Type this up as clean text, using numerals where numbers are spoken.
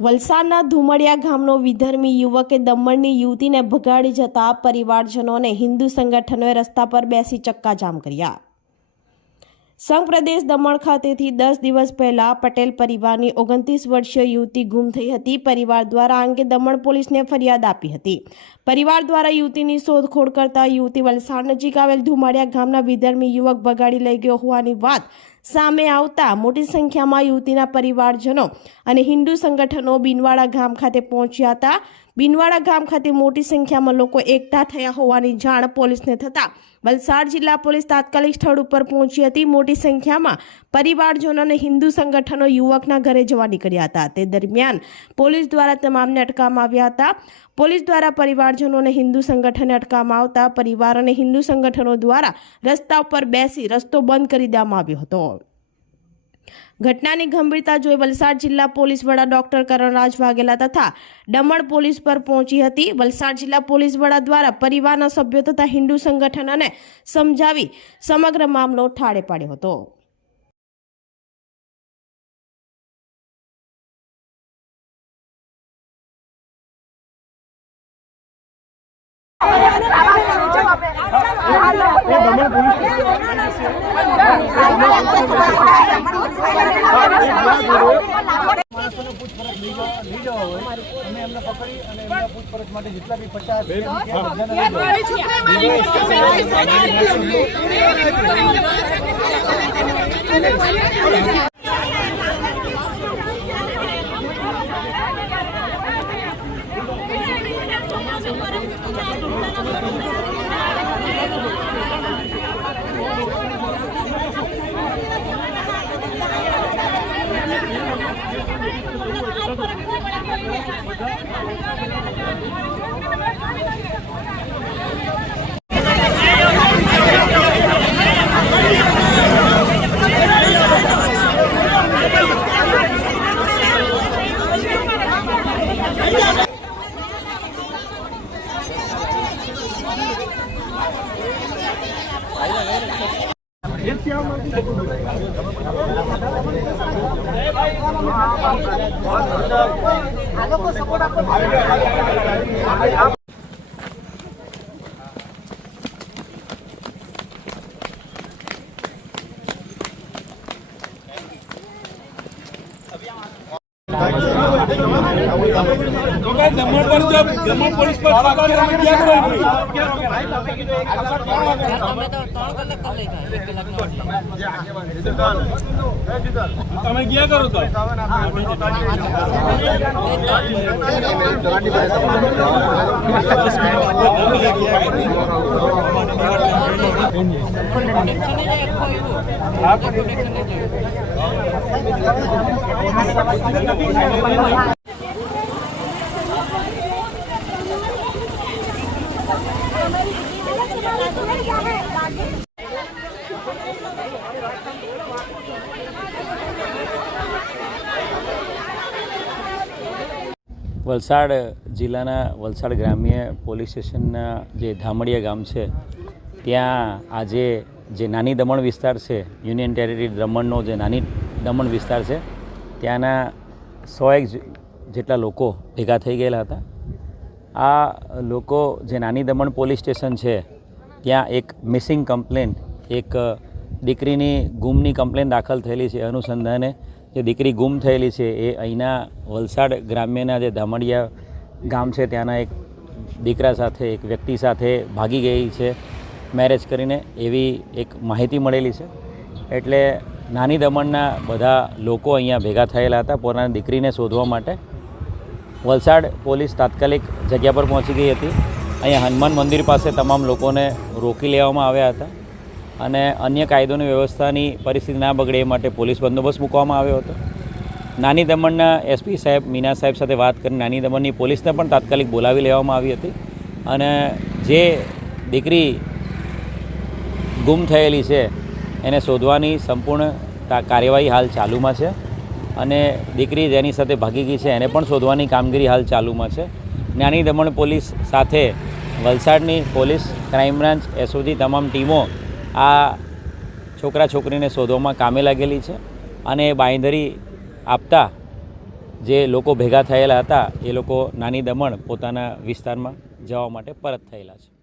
વલસાડના ધુમડિયા ગામનો વિધર્મી યુવકે દમણની યુવતીને ભગાડી જતા પરિવારજનોને હિન્દુ સંગઠનોએ રસ્તા પર બેસી ચક્કાજામ કર્યા। સંઘ પ્રદેશ દમણ ખાતેથી 10 દિવસ પહેલા પટેલ પરિવારની 29 વર્ષીય યુવતી ગુમ થઈ હતી। પરિવાર દ્વારા આ અંગે દમણ પોલીસને ફરિયાદ આપી હતી। પરિવાર દ્વારા યુવતીની શોધખોળ કરતા યુવતી વલસાડ નજીક આવેલ ધુમડિયા ગામના વિધર્મી યુવક ભગાડી લઈ ગયો હોવાની વાત સામે આવતા મોટી સંખ્યામાં યુવતીના પરિવારજનો અને હિન્દુ સંગઠનો બિનવાડા ગામ ખાતે પહોંચ્યા હતા। બિનવાડા ગામ ખાતે મોટી સંખ્યામાં લોકો એકઠા થયા હોવાની જાણ પોલીસને થતાં વલસાડ જિલ્લા પોલીસ તાત્કાલિક સ્થળ ઉપર પહોંચી હતી। મોટી સંખ્યામાં પરિવારજનો અને હિન્દુ સંગઠનો યુવકના ઘરે જવા નીકળ્યા હતા। તે દરમિયાન પોલીસ દ્વારા તમામને અટકાવવામાં આવ્યા હતા। પોલીસ દ્વારા પરિવારજનો અને હિન્દુ સંગઠનને અટકાવવામાં આવતા પરિવાર અને હિન્દુ સંગઠનો દ્વારા રસ્તા ઉપર બેસી રસ્તો બંધ કરી દેવામાં આવ્યો હતો। ઘટનાની ગંભીરતા જોઈ વલસાડ જિલ્લા પોલીસ વડા ડોક્ટર કરણરાજ વાઘેલા તથા દમણ પોલીસ પર પહોંચી હતી। વલસાડ જિલ્લા પોલીસ વડા દ્વારા પરિવારના સભ્યો તથા હિન્દુ સંગઠનને સમજાવી સમગ્ર મામલો ઠાળે પાડ્યો હતો। दमण पुलिस पर તમે ક્યાં કરો તો વલસાડ જિલ્લાના વલસાડ ગ્રામ્ય પોલીસ સ્ટેશનના જે ધામડિયા ગામ છે ત્યાં આજે જે નાની દમણ વિસ્તાર છે, યુનિયન ટેરેટરી દમણનો જે નાની દમણ વિસ્તાર છે, ત્યાંના 101 જેટલા લોકો ભેગા થઈ ગયેલા હતા। આ લોકો જે નાની દમણ પોલીસ સ્ટેશન છે ત્યાં એક મિસિંગ કમ્પ્લેન, એક દીકરીની ગુમની કમ્પ્લેન દાખલ થયેલી છે। અનુસંધાને જે દીકરી ગુમ થયેલી છે એ અહીંના વલસાડ ગ્રામ્યના જે ધામડિયા ગામ છે ત્યાંના એક દીકરા સાથે, એક વ્યક્તિ સાથે ભાગી ગઈ છે મેરેજ કરીને, એવી એક માહિતી મળેલી છે। એટલે નાની દમણના બધા લોકો અહીંયા ભેગા થયેલા હતા પોતાની દીકરીને શોધવા માટે। વલસાડ પોલીસ તાત્કાલિક જગ્યા પર પહોંચી ગઈ હતી। અહીંયા હનુમાન મંદિર પાસે તમામ લોકોને રોકી લેવામાં આવ્યા હતા અને અન્ય કાયદોની વ્યવસ્થાની પરિસ્થિતિ ના બગડે એ માટે પોલીસ બંદોબસ્ત મૂકવામાં આવ્યો હતો। નાની દમણના એસપી સાહેબ મીના સાહેબ સાથે વાત કરી નાની દમણની પોલીસને પણ તાત્કાલિક બોલાવી લેવામાં આવી હતી અને જે દીકરી ગુમ થયેલી છે એને શોધવાની સંપૂર્ણ કાર્યવાહી હાલ ચાલુમાં છે અને દીકરી જેની સાથે ભાગી ગઈ છે એને પણ શોધવાની કામગીરી હાલ ચાલુમાં છે। નાની દમણ પોલીસ સાથે વલસાડની પોલીસ, ક્રાઇમ બ્રાન્ચ, એસઓજી તમામ ટીમો આ છોકરા છોકરીને શોધવામાં કામે લાગેલી છે અને બાંયધરી આપતા જે લોકો ભેગા થયેલા હતા એ લોકો નાની દમણ પોતાના વિસ્તારમાં જવા માટે પરત થયેલા છે.